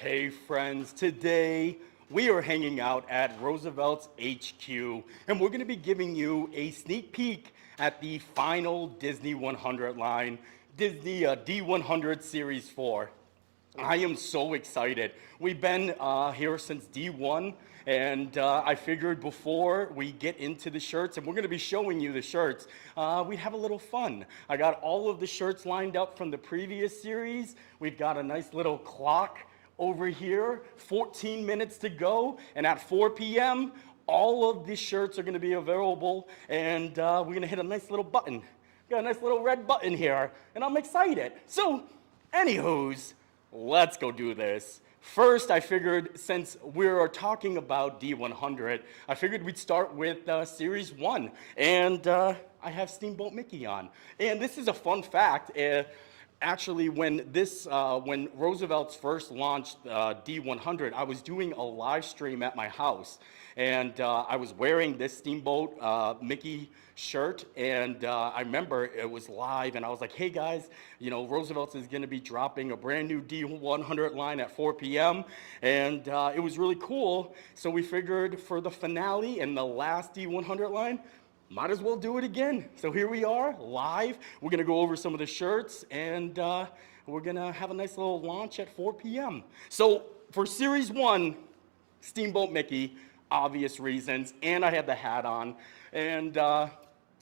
Hey friends, today we are hanging out at Roosevelt's HQ and we're going to be giving you a sneak peek at the Final Disney 100 line, Disney D100 Series 4. I am so excited. We've been here since D1 and I figured before we get into the shirts, and we're going to be showing you the shirts, we'd have a little fun. I got all of the shirts lined up from the previous series. We've got a nice little clock over here, 14 minutes to go, and at 4 p.m., all of the shirts are going to be available, and we're going to hit a nice little button. Got a nice little red button here, and I'm excited. So, anywho's, let's go do this. First, I figured since we're talking about D100, I figured we'd start with Series 1, and I have Steamboat Mickey on. And this is a fun fact. Actually, when Roosevelt's first launched D100, I was doing a live stream at my house, and I was wearing this Steamboat Mickey shirt, and I remember it was live, and I was like, hey guys, you know, Roosevelt's is going to be dropping a brand new D100 line at 4 p.m., and it was really cool, so we figured for the finale and the last D100 line, might as well do it again. So here we are, live. We're going to go over some of the shirts, and we're going to have a nice little launch at 4 p.m. So for Series 1, Steamboat Mickey, obvious reasons, and I had the hat on. And now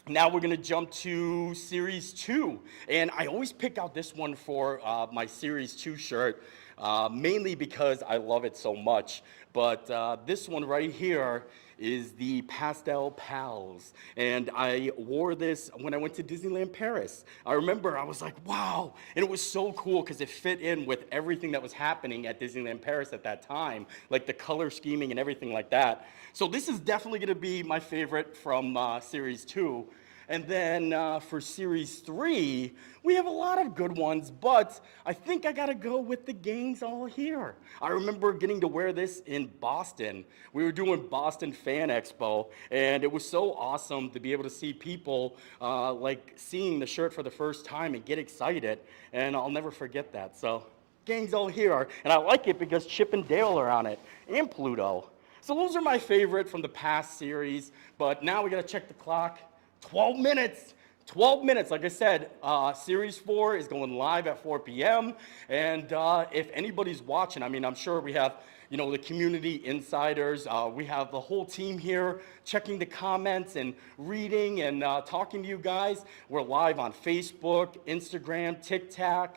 we're going to jump to Series 2. And I always pick out this one for my Series 2 shirt, mainly because I love it so much. But this one right here is the Pastel Pals, and I wore this when I went to Disneyland Paris. I remember I was like, wow, and it was so cool because it fit in with everything that was happening at Disneyland Paris at that time, like the color scheming and everything like that. So this is definitely gonna be my favorite from Series 2. And then for Series 3, we have a lot of good ones, but I think I gotta go with the gangs all here. I remember getting to wear this in Boston. We were doing Boston Fan Expo, and it was so awesome to be able to see people like seeing the shirt for the first time and get excited, and I'll never forget that. So, gangs all here, and I like it because Chip and Dale are on it, and Pluto. So those are my favorite from the past series, but now we gotta check the clock. 12 minutes. 12 minutes, like I said, Series 4 is going live at 4 p.m. And if anybody's watching, I mean, I'm sure we have, you know, the community insiders. We have the whole team here checking the comments and reading and talking to you guys. We're live on Facebook, Instagram, TikTok,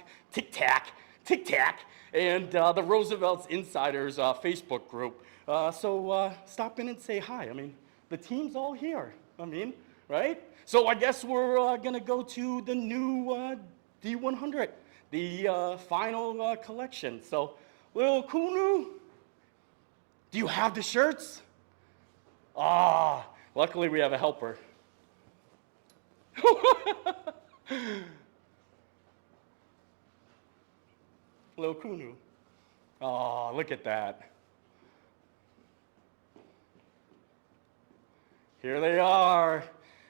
and the Roosevelt's Insiders Facebook group. So stop in and say hi. I mean, the team's all here. I mean, right? So I guess we're gonna go to the new D100, the final collection. So, Lil Kunu, do you have the shirts? Ah, luckily we have a helper. Lil Kunu. Oh, look at that. Here they are.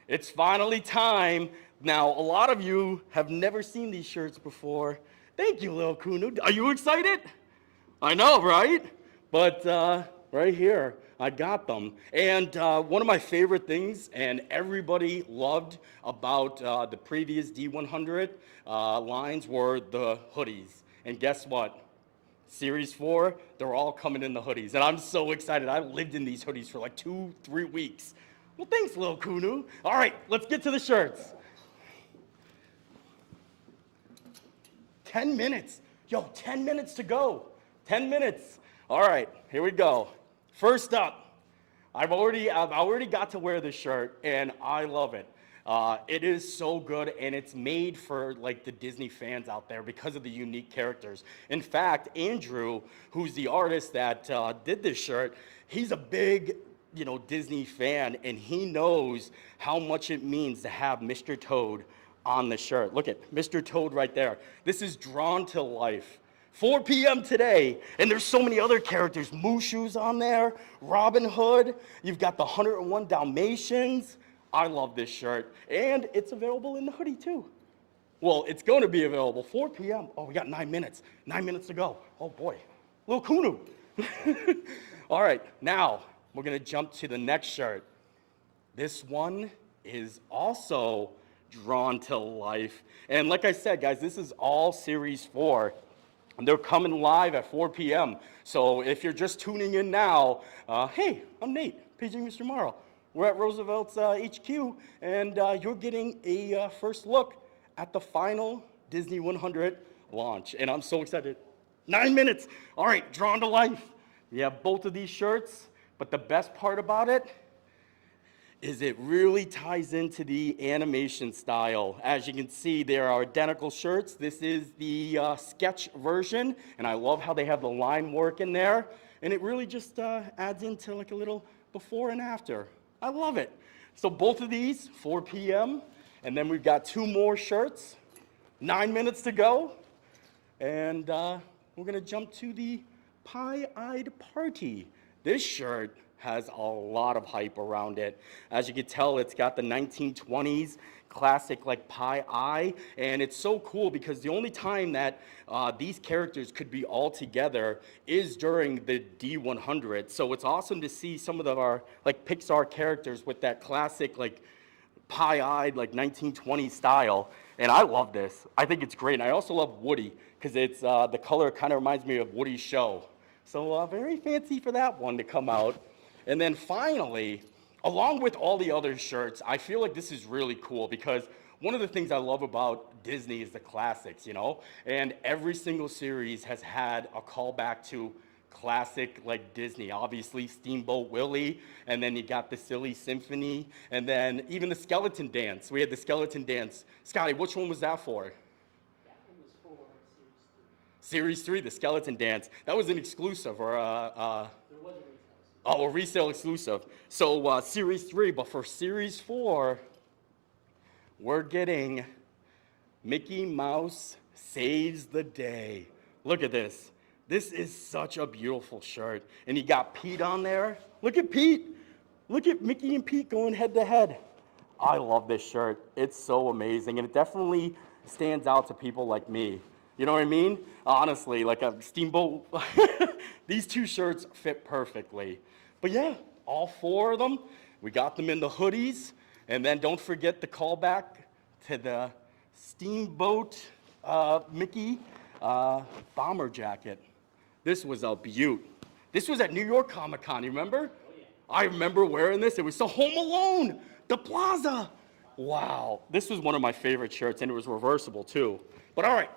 It's finally time. Now, a lot of you have never seen these shirts before. Thank you, Lil Kunu. Are you excited? I know, right? But right here, I got them. And one of my favorite things, and everybody loved about the previous D100 lines, were the hoodies. And guess what? Series 4, they're all coming in the hoodies. And I'm so excited. I lived in these hoodies for like 2-3 weeks. Well, thanks, Lil Kunu. All right, let's get to the shirts. 10 minutes. Yo, 10 minutes to go. 10 minutes. All right, here we go. First up, I've already got to wear this shirt, and I love it. It is so good, and it's made for like the Disney fans out there because of the unique characters. In fact, Andrew, who's the artist that did this shirt, he's a big, you know, Disney fan, and he knows how much it means to have Mr. Toad on the shirt. Look at Mr. Toad right there. This is drawn to life. 4 p.m. today, and there's so many other characters. Mushu's on there, Robin Hood, you've got the 101 Dalmatians. I love this shirt, and it's available in the hoodie too. Well, it's going to be available 4 p.m. Oh, we got 9 minutes. 9 minutes to go. Oh boy. Little Kunu. All right, now we're gonna jump to the next shirt. This one is also drawn to life. And like I said, guys, this is all Series 4. And they're coming live at 4 p.m. So if you're just tuning in now, hey, I'm Nate, paging Mr. Morrow. We're at Roosevelt's HQ, and you're getting a first look at the Final Disney 100 launch. And I'm so excited. 9 minutes. All right, drawn to life. We have both of these shirts, but the best part about it is it really ties into the animation style. As you can see, there are identical shirts. This is the sketch version, and I love how they have the line work in there. And it really just adds into like a little before and after. I love it. So both of these, 4 p.m., and then we've got 2 more shirts. 9 minutes to go, and we're gonna jump to the Pie-Eyed Party. This shirt has a lot of hype around it. As you can tell, it's got the 1920s classic like pie eye, and it's so cool because the only time that these characters could be all together is during the D100. So it's awesome to see some of our like Pixar characters with that classic like pie-eyed like 1920s style, and I love this. I think it's great. And I also love Woody because it's the color kind of reminds me of Woody's show. So very fancy for that one to come out. And then finally, along with all the other shirts, I feel like this is really cool because one of the things I love about Disney is the classics, you know? And every single series has had a callback to classic like Disney. Obviously, Steamboat Willie, and then you got the Silly Symphony, and then even the Skeleton Dance. We had the Skeleton Dance. Scotty, which one was that for? That one was for Series 3. Series 3, the Skeleton Dance. That was an exclusive, or There was a retail. oh, a resale exclusive. So Series 3, but for Series 4, we're getting Mickey Mouse Saves the Day. Look at this. This is such a beautiful shirt. And you got Pete on there. Look at Pete. Look at Mickey and Pete going head to head. I love this shirt. It's so amazing. And it definitely stands out to people like me. You know what I mean? Honestly, like a Steamboat. These 2 shirts fit perfectly. But yeah, all 4 of them. We got them in the hoodies. And then don't forget the callback to the Steamboat Mickey bomber jacket. This was a beaut. This was at New York Comic Con, you remember? Oh, yeah. I remember wearing this. It was so Home Alone, the plaza. Wow, this was one of my favorite shirts, and it was reversible too. But all right,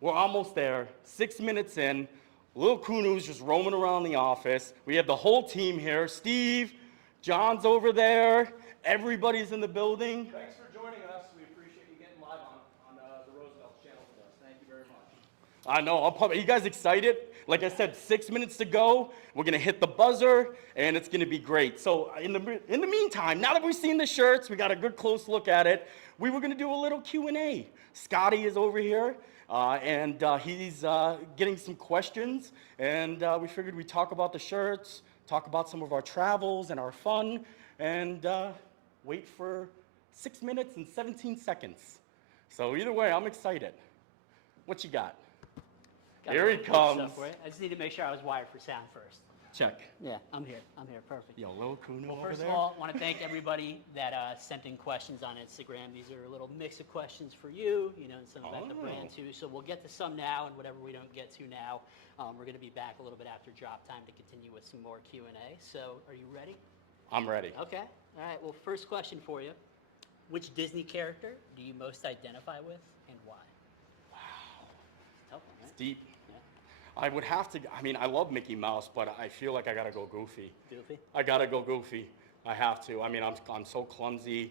we're almost there. 6 minutes in, little Kunu's just roaming around the office. We have the whole team here. Steve, John's over there. Everybody's in the building. Thanks for joining us. We appreciate you getting live on the Roosevelt channel with us. Thank you very much. I know, are you guys excited? Like I said, 6 minutes to go. We're gonna hit the buzzer, and it's gonna be gret. So in the meantime, now that we've seen the shirts, we got a good close look at it, we were gonna do a little Q&A. Scotty is over here, and he's getting some questions, and we figured we'd talk about the shirts, talk about some of our travels and our fun, and wait for 6 minutes and 17 seconds. So either way, I'm excited. What you got? Here he comes. I just need to make sure I was wired for sound first. Check. Yeah, I'm here. Perfect. Yo, little Kunu over First there. of all, I want to thank everybody that sent in questions on Instagram. These are a little mix of questions for you, you know, and some about the brand too. So we'll get to some now, and whatever we don't get to now, we're going to be back a little bit after drop time to continue with some more Q&A. So are you ready? I'm ready. Okay. All right. Well, first question for you. Which Disney character do you most identify with, and why? Wow. Tough one, right? It's deep. Yeah. I would have to, I mean, I love Mickey Mouse, but I feel like I gotta go Goofy. Goofy? I gotta go Goofy. I have to. I mean, I'm so clumsy.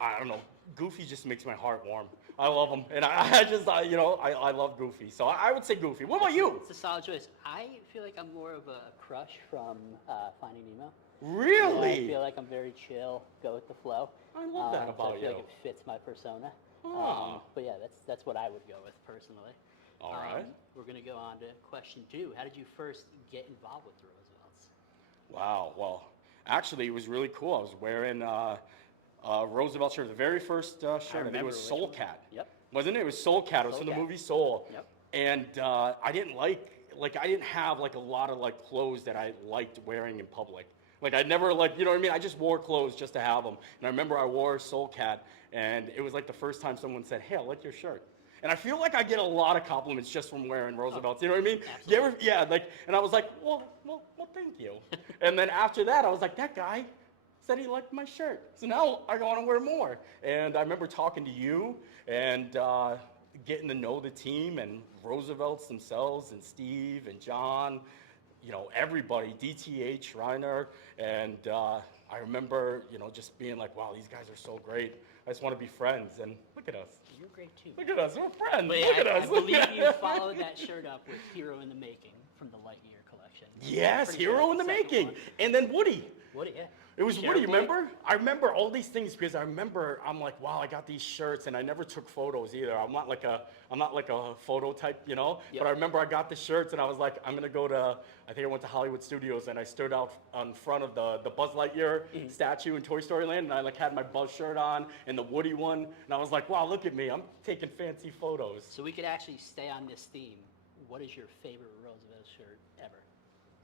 I don't know. Goofy just makes my heart warm. I love him, and I love Goofy. So I would say Goofy. What about you? It's a solid choice. I feel like I'm more of a crush from Finding Nemo. Really? I feel like I'm very chill, go with the flow. I love that so about I feel you. like it fits my persona. Ah. But yeah, that's what I would go with personally. All right. We're gonna go on to question 2. How did you first get involved with the Roosevelts? Wow. Well, actually, it was really cool. I was wearing Roosevelt shirt, the very first shirt. I think it remember was which Soul one. Cat. Yep. Wasn't it? It was Soul Cat. It was Soul from the Cat. movie Soul. Yep. And I didn't like like I didn't have like a lot of like clothes that I liked wearing in public. Like I never like, you know what I mean? I just wore clothes just to have them. And I remember I wore Soul Cat, and it was like the first time someone said, "Hey, I like your shirt." And I feel like I get a lot of compliments just from wearing Roosevelt's. You know what I mean? You ever, yeah, like, and I was like, well, thank you. And then after that, I was like, that guy said he liked my shirt. So now I want to wear more. And I remember talking to you and getting to know the team and Roosevelt's themselves and Steve and John, you know, everybody, DTH, Reiner, and I remember, you know, just being like, wow, these guys are so great. I just want to be friends, and look at us. You're great too. Look at us, we're friends. But yeah, look at I us. believe you followed that shirt up with Hero in the Making from the Lightyear collection. Yes, Pretty sure Hero in that's the second Making. one. And then Woody. Woody, yeah. It was Share Woody, it, remember? I remember all these things because I remember I'm like, wow, I got these shirts, and I never took photos either. I'm not like a photo type, you know. Yep. But I remember I got the shirts, and I was like, I'm gonna go to. I think I went to Hollywood Studios, and I stood out in front of the Buzz Lightyear statue in Toy Story Land, and I like had my Buzz shirt on and the Woody one, and I was like, wow, look at me, I'm taking fancy photos. So we could actually stay on this theme. What is your favorite Roosevelt shirt ever?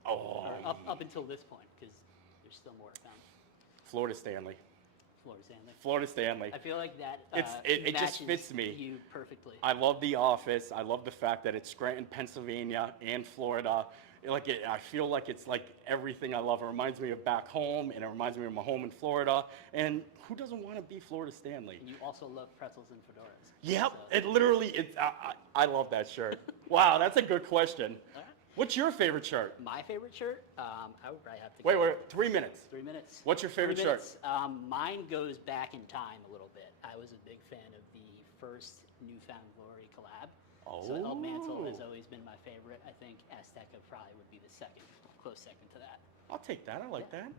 Oh, Or up until this point, because there's still more to come. Florida Stanley. Florida Stanley. Florida Stanley. I feel like that It just matches fits me. you perfectly. I love The Office. I love the fact that it's Scranton, Pennsylvania, and Florida. I feel like it's like everything I love. It reminds me of back home, and it reminds me of my home in Florida. And who doesn't want to be Florida Stanley? And you also love pretzels and fedoras. Yep, So- it literally. I love that shirt. Wow, that's a good question. All right. What's your favorite shirt? My favorite shirt? I would probably have to Wait, go 3 minutes. 3 minutes. What's your favorite 3 shirt? minutes. Mine goes back in time a little bit. I was a big fan of the first Newfound Glory collab. So El Mantle has always been my favorite. I think Azteca probably would be the second, close second to that. I'll take that. I like that.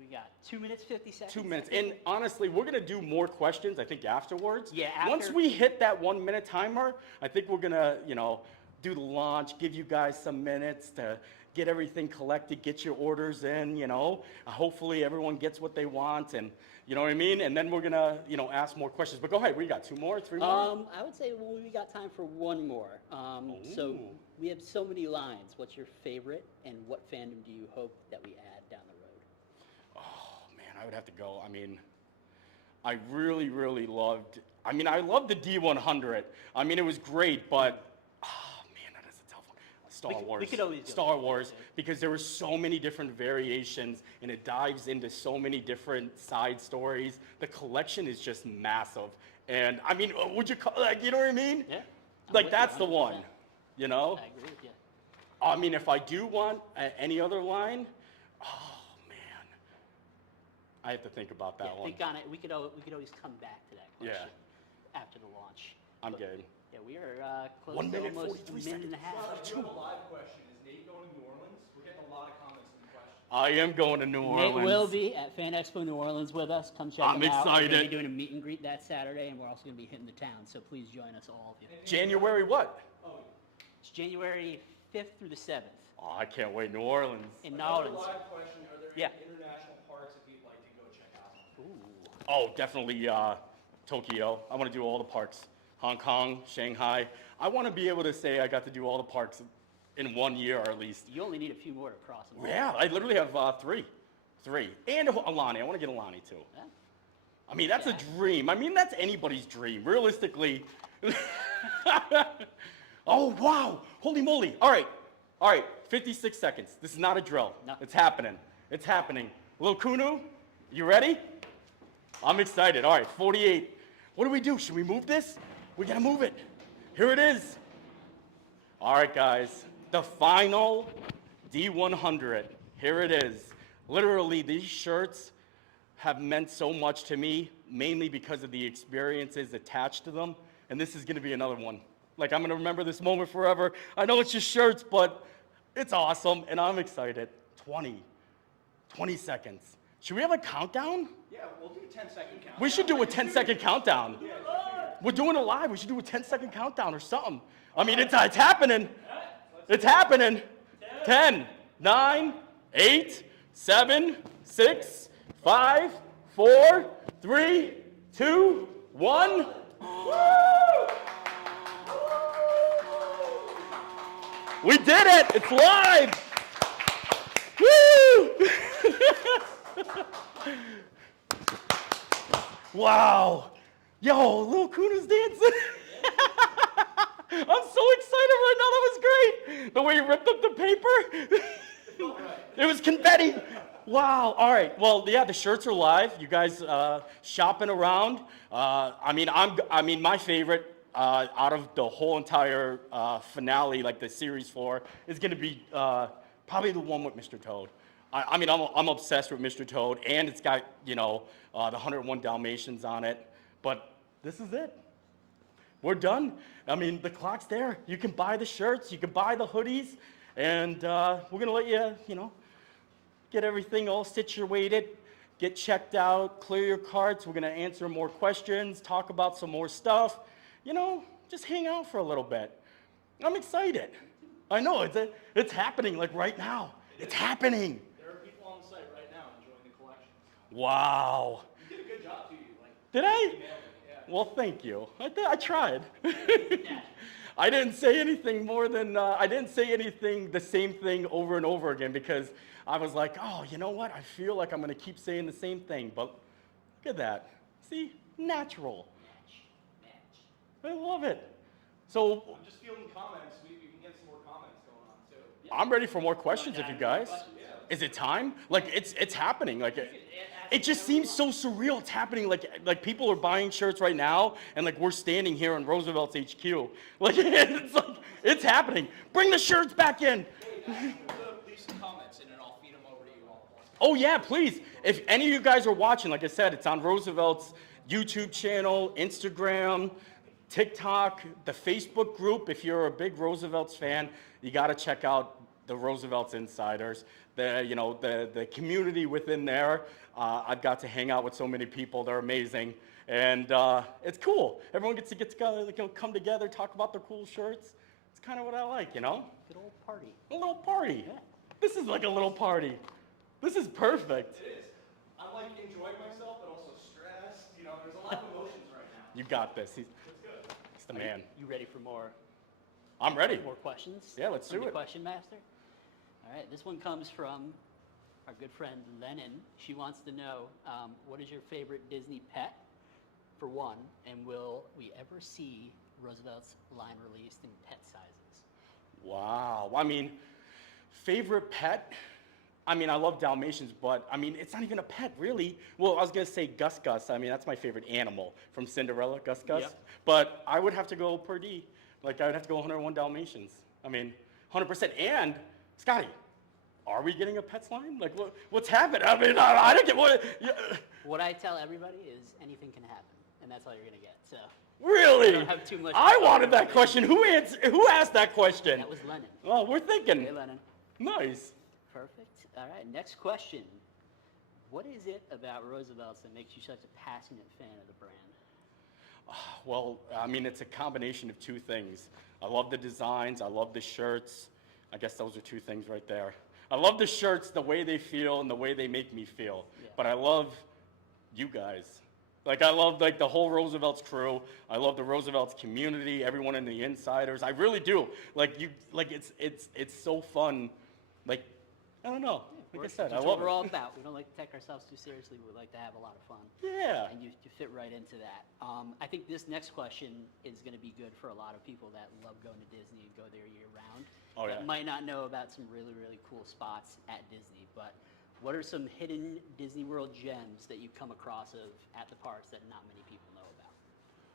We got 2 minutes, 50 seconds. 2 minutes. And honestly, we're going to do more questions, I think, afterwards. Yeah, Once after- we hit that 1 minute timer, I think we're going to, do the launch, give you guys some minutes to get everything collected, get your orders in, Hopefully everyone gets what they want, and you know what I mean? And then we're going to, ask more questions. But go ahead. We got 2 more, 3 more? I would say we got time for one more. So Ooh. we have so many lines. What's your favorite, and what fandom do you hope that we add down the road? Oh, man, I would have to go. I mean, I really, really loved, I loved the D100. It was great, but, oh, man, that is a tough one. We could always go Star with Wars, that. because there were so many different variations, and it dives into so many different side stories. The collection is just massive. And, would you call, you know what I mean? Yeah. I'm Like, with you that's the 100%. one, I agree with you. If I do want any other line, oh, man. I have to think about that Yeah, one. think on it. We could always come back to that Yeah. question after the launch. I'm But, game. Yeah, we are close 1 to minute, almost 43 a minute and a half. If you have a live question, is Nate going to New Orleans? We're getting a lot of comments and questions. I am going to New Orleans. Nate will be at Fan Expo New Orleans with us. Come check I'm him out. We're going to excited. be doing a meet and greet that Saturday, and we're also going to be hitting the town. So please join us, all of you. January what? It's January 5th through the 7th Oh, I can't wait. New Orleans. in New Another Orleans. live question, are there Yeah. any international parks that you'd like to go check out? Ooh. Oh, definitely Tokyo. I want to do all the parks. Hong Kong, Shanghai. I want to be able to say I got to do all the parks in 1 year at least. You only need a few more to cross them all. Yeah, I literally have three. And Alani. I want to get Alani too. Yeah. That's a dream. That's anybody's dream. Realistically. Oh, wow. Holy moly. All right. 56 seconds. This is not a drill. No. It's happening. Lil Kunu, you ready? I'm excited. All right, 48. What do we do? Should we move this? We got to move it. Here it is. All right, guys. The final D100. Here it is. Literally, these shirts have meant so much to me, mainly because of the experiences attached to them. And this is going to be another one. I'm going to remember this moment forever. I know it's just shirts, but it's awesome, and I'm excited. 20 seconds. Should we have a countdown? Yeah, we'll do a 10-second count. We should do a 10-second countdown. We're doing it live. We should do a 10-second countdown or something. It's happening. It's happening. 10, 9, 8, 7, 6, 5, 4, 3, 2, 1. Woo! We did it! It's live! Woo! Wow. Yo, Lil Kuna's dancing. I'm so excited right now. That was great. The way you ripped up the paper. It was confetti. Wow. All right. Well, yeah, the shirts are live. You guys shopping around. I mean, my favorite out of the whole entire finale, like the series 4, is going to be probably the one with Mr. Toad. I mean, I'm obsessed with Mr. Toad, and it's got, the 101 Dalmatians on it. But this is it. We're done. I mean, the clock's there. You can buy the shirts, you can buy the hoodies, and we're gonna let you, get everything all situated, get checked out, clear your carts. We're gonna answer more questions, talk about some more stuff. Just hang out for a little bit. I'm excited. I know it's happening like right now. It's happening. There are people on the site right now enjoying the collection. Wow. You did a good job too. Did I? You nailed it, yeah. Well, thank you. I tried. I didn't say anything more than, I didn't say anything, the same thing over and over again, because I was like, oh, you know what? I feel like I'm going to keep saying the same thing. But look at that. See? Natural. I love it. So I'm just fielding comments. We can get some more comments going on too. I'm ready for more questions if you guys. Is it time? Like it's happening. Like it just seems so surreal. It's happening. Like people are buying shirts right now, and like we're standing here in Roosevelt's HQ. Like it's happening. Bring the shirts back in. Leave some comments and then I'll feed them over to you all. Oh yeah, please. If any of you guys are watching, like I said, it's on Roosevelt's YouTube channel, Instagram, TikTok, the Facebook group. If you're a big Roosevelt's fan, you got to check out the Roosevelt's Insiders. The community within there. I've got to hang out with so many people. They're amazing, and it's cool. Everyone gets to get together, come together, talk about their cool shirts. It's kind of what I like, Good old party. A little party. Yeah. This is like a little party. This is perfect. It is. I'm like enjoying myself, but also stressed. There's a lot of emotions right now. You got this. It's good. He's the man. You ready for more? I'm ready. More questions? Yeah, let's do From the it. Question Master. All right, this one comes from our good friend Lennon. She wants to know, what is your favorite Disney pet, for one, and will we ever see Roosevelt's line released in pet sizes? Wow. I mean, favorite pet? I mean, I love Dalmatians, but I mean, it's not even a pet, really. Well, I was gonna say Gus Gus. I mean, that's my favorite animal from Cinderella, Gus Gus. Yep. But I would have to go per D. Like, I would have to go 101 Dalmatians. I mean, 100%. And, Scotty, are we getting a pets line? Like, what's happening? I mean, I don't get what. Yeah. What I tell everybody is anything can happen, and that's all you're gonna get. So Really? I don't have too much I to wanted talk that question. Who asked that question? that was Lennon. Well, we're thinking. Hey, Lennon. Nice. Perfect. All right, next question. What is it about Roosevelt's that makes you such a passionate fan of the brand? Well, I mean, it's a combination of two things. I love the designs. I love the shirts. I guess those are two things right there. I love the shirts, the way they feel and the way they make me feel. Yeah. But I love you guys. Like, I love the whole Roosevelt's crew. I love the Roosevelt's community, everyone in the Insiders. I really do. It's so fun. Like, I don't know. Like I said, I That's love what we're all it. about. We don't like to take ourselves too seriously. We like to have a lot of fun. Yeah. And you fit right into that. I think this next question is going to be good for a lot of people that love going to Disney and go there year round. Oh, that yeah. might not know about some really, really cool spots at Disney. But what are some hidden Disney World gems that you come across at the parks that not many people know about?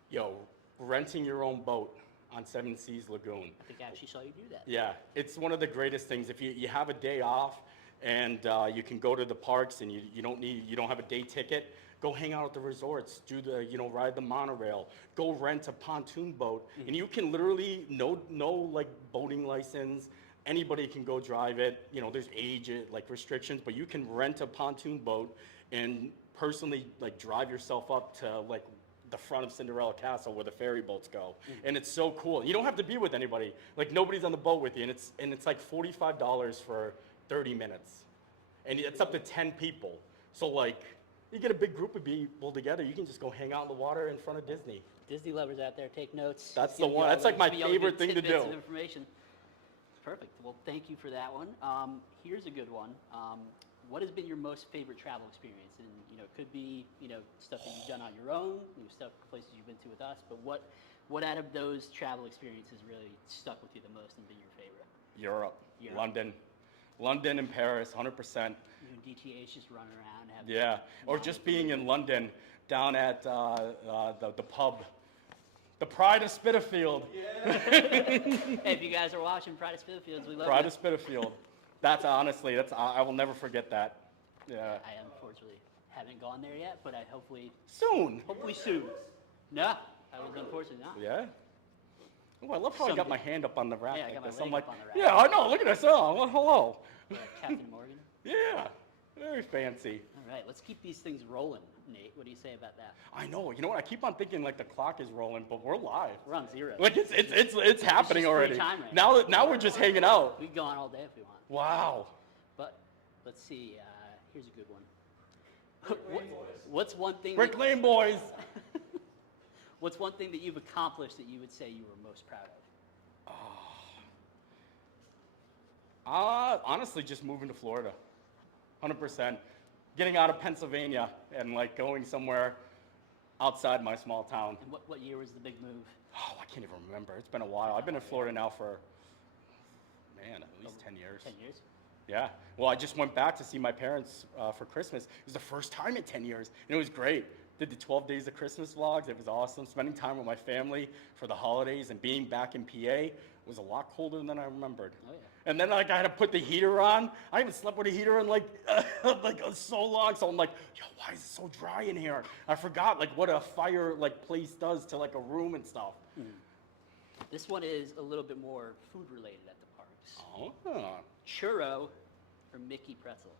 Yo, renting your own boat on Seven Seas Lagoon. I think I actually saw you do that. Yeah, it's one of the greatest things. If you have a day off and you can go to the parks and you don't have a day ticket, go hang out at the resorts, ride the monorail, go rent a pontoon boat, and you can literally, no like boating license, anybody can go drive it. There's age restrictions, but you can rent a pontoon boat and personally drive yourself up to the front of Cinderella Castle where the ferry boats go. And it's so cool. You don't have to be with anybody. Nobody's on the boat with you, and it's like $45 for 30 minutes. And it's up to 10 people. So you get a big group of people together, you can just go hang out in the water in front of Disney. Disney lovers out there, take notes. That's It's the gonna be one. all That's like my it's gonna be all the favorite good thing to tidbits do. of information. Perfect. Well, thank you for that one. Here's a good one. What has been your most favorite travel experience? And it could be stuff that you've done on your own, stuff places you've been to with us. But what out of those travel experiences really stuck with you the most and been your favorite? Europe. Europe. London and Paris, 100%. DTA's just running around. Yeah, or just being in London down at the pub. The Pride of Spitalfield. Yeah. Hey, if you guys are watching Pride of Spitalfields, we love Pride you. of Spitalfield. That's honestly, I will never forget that. Yeah. I unfortunately haven't gone there yet, but I hopefully soon. No, I was unfortunately not. Yeah. Oh, I love how I got my hand up on the rack. Yeah, I got my this. leg I'm like, up on the rack. yeah, I know. Look at this. Oh, well, hello. Captain Morgan. Yeah, very fancy. All right, let's keep these things rolling, Nate. What do you say about that? I know. You know what? I keep on thinking like the clock is rolling, but we're live. We're on zero. Like it's happening just already. free time right Now we're just hanging out. We can go on all day if we want. Wow. But let's see. Here's a good one. What's one thing? Brick Lane boys. What's one thing that you've accomplished that you would say you were most proud of? Honestly, just moving to Florida. 100%. Getting out of Pennsylvania and like going somewhere outside my small town. And what year was the big move? Oh, I can't even remember. It's been a while. I've been in Florida now for, man, at least 10 years. 10 years? Yeah. Well, I just went back to see my parents for Christmas. It was the first time in 10 years, and it was great. Did the 12 Days of Christmas vlogs. It was awesome. Spending time with my family for the holidays and being back in PA was a lot colder than I remembered. Oh, yeah. And then like I had to put the heater on. I haven't slept with a heater in like so long. So I'm like, yo, why is it so dry in here? I forgot like what a fire like place does to like a room and stuff. This one is a little bit more food related at the parks. Oh. Churro or Mickey pretzel?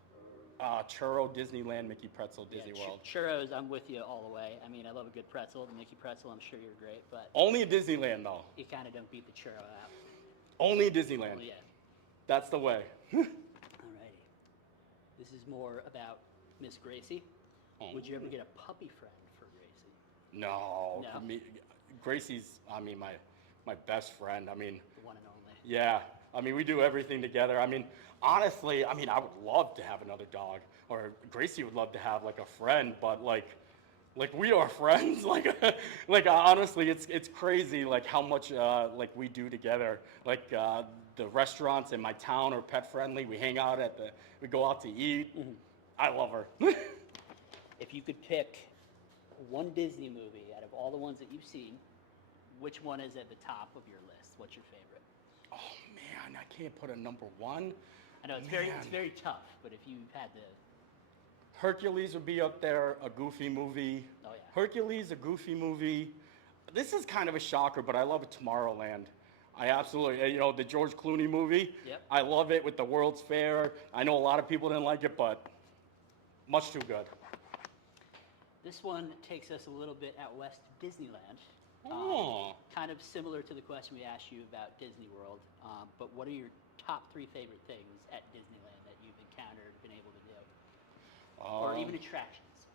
Churro, Disneyland, Mickey pretzel, Disney World. Churros, I'm with you all the way. I mean, I love a good pretzel. The Mickey pretzel, I'm sure you're great, but Only at Disneyland though. you kind of don't beat the churro out. Only at Disneyland. Oh, yeah. That's the way. Alrighty. This is more about Miss Gracie. Would you ever get a puppy friend for Gracie? No. No? Gracie's, my best friend. The one and only. Yeah. We do everything together. Honestly, I would love to have another dog, or Gracie would love to have like a friend, but like we are friends. Honestly, it's crazy like how much like we do together. Like the restaurants in my town are pet friendly. We hang out we go out to eat. Mm-hmm. I love her. If you could pick one Disney movie out of all the ones that you've seen, which one is at the top of your list? What's your favorite? Oh man, I can't put a number one. I know it's very tough, but if you had to. Hercules would be up there, a Goofy movie. Oh yeah. Hercules, a Goofy movie. This is kind of a shocker, but I love Tomorrowland. I absolutely, the George Clooney movie. Yep. I love it with the World's Fair. I know a lot of people didn't like it, but much too good. This one takes us a little bit out west to Disneyland. Oh. Kind of similar to the question we asked you about Disney World, but what are your top 3 favorite things at Disneyland that you've encountered, been able to do? Or even attractions?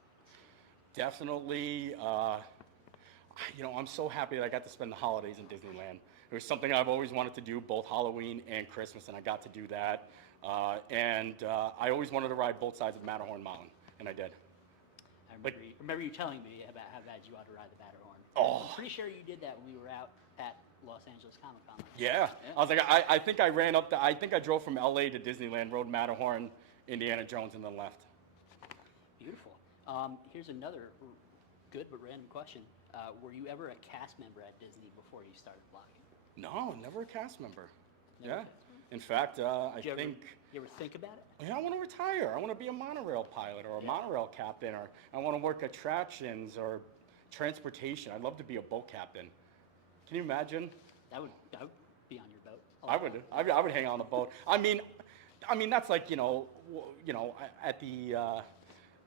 Definitely, I'm so happy that I got to spend the holidays in Disneyland. It was something I've always wanted to do, both Halloween and Christmas, and I got to do that. I always wanted to ride both sides of Matterhorn Mountain, and I did. I remember you telling me about how bad you wanted to ride the Matterhorn. Oh. I'm pretty sure you did that when we were out at Los Angeles Comic Con. Yeah. I was like, I think I ran up I think I drove from LA to Disneyland, rode Matterhorn, Indiana Jones, and then left. Beautiful. Here's another good but random question. Were you ever a cast member at Disney before you started vlogging? No, never a cast member. Never Yeah. a cast member? In fact, You ever think about it? I want to retire. I want to be a monorail pilot or a monorail captain, or I want to work attractions or transportation. I'd love to be a boat captain. Can you imagine? That would be on your boat. I would hang on the boat. That's like at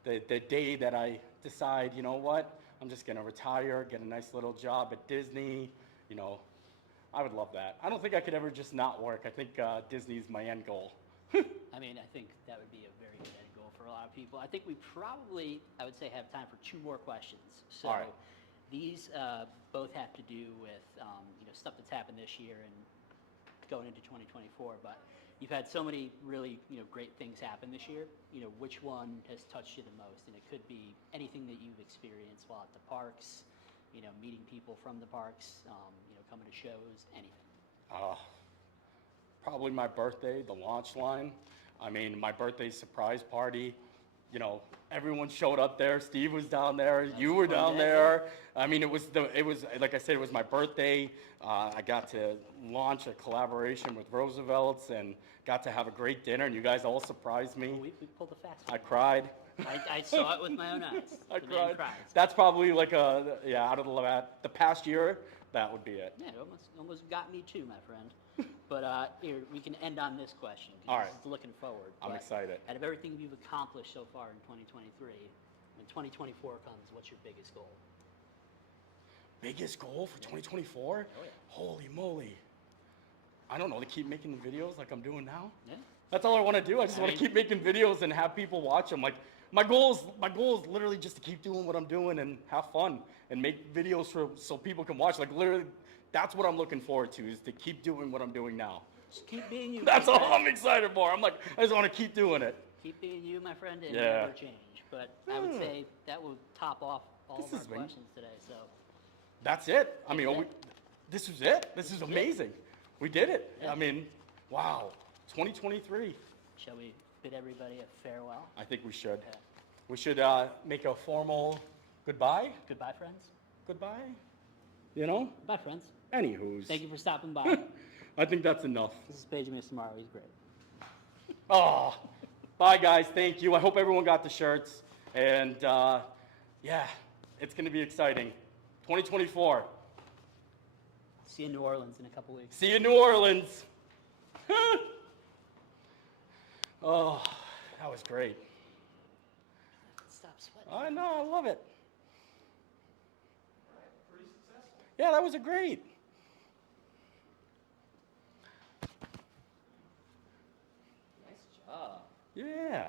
the day that I decide, you know what, I'm just gonna retire, get a nice little job at Disney. I would love that. I don't think I could ever just not work. I think Disney's my end goal. I think that would be a very good end goal for a lot of people. I think we probably, I would say, have time for 2 more questions. So All right. These both have to do with stuff that's happened this year and going into 2024. But you've had so many really, great things happen this year. Which one has touched you the most? And it could be anything that you've experienced while at the parks, meeting people from the parks, coming to shows, anything. Probably my birthday, the launch line. I mean, my birthday surprise party. Everyone showed up there. Steve was down there. You were down there. I mean, it was like I said, it was my birthday. I got to launch a collaboration with Roosevelt's and got to have a great dinner. And you guys all surprised me. We pulled the fast one. I cried. I saw it with my own eyes. I The man cried. cries. That's probably like out of the past year, that would be it. Yeah, it almost got me too, my friend. But here, we can end on this question. 'Cause All right. It's looking forward. I'm But excited. Out of everything you've accomplished so far in 2023, when 2024 comes, what's your biggest goal? Biggest goal for 2024? Oh, yeah. Holy moly. I don't know, to keep making the videos like I'm doing now. Yeah. That's all I want to do. I just I want to mean- keep making videos and have people watch them. Like my goal is literally just to keep doing what I'm doing and have fun and make videos so people can watch. Like literally, that's what I'm looking forward to, is to keep doing what I'm doing now. Just keep being you. That's my all friend. I'm excited for. I'm like, I just want to keep doing it. Keep being you, my friend, and Yeah. never change. But I would say that will top off all This of our has been- questions today. So That's it. I mean, That's this was it. This is amazing. We did it. Yeah. I mean, wow. 2023. shall we bid everybody a farewell? I think we should. Okay. We should make a formal goodbye. Goodbye, friends. Goodbye. You know? Bye, friends. Anywho's. Thank you for stopping by. I think that's enough. This is Paige and Mr. Morrow. He's great. Oh, bye guys. Thank you. I hope everyone got the shirts. And yeah, it's going to be exciting. 2024. See you in New Orleans in a couple weeks. See you in New Orleans. Oh, that was great. Stop sweating. I know. I love it. Pretty successful. Yeah, that was a great. Nice job. Yeah.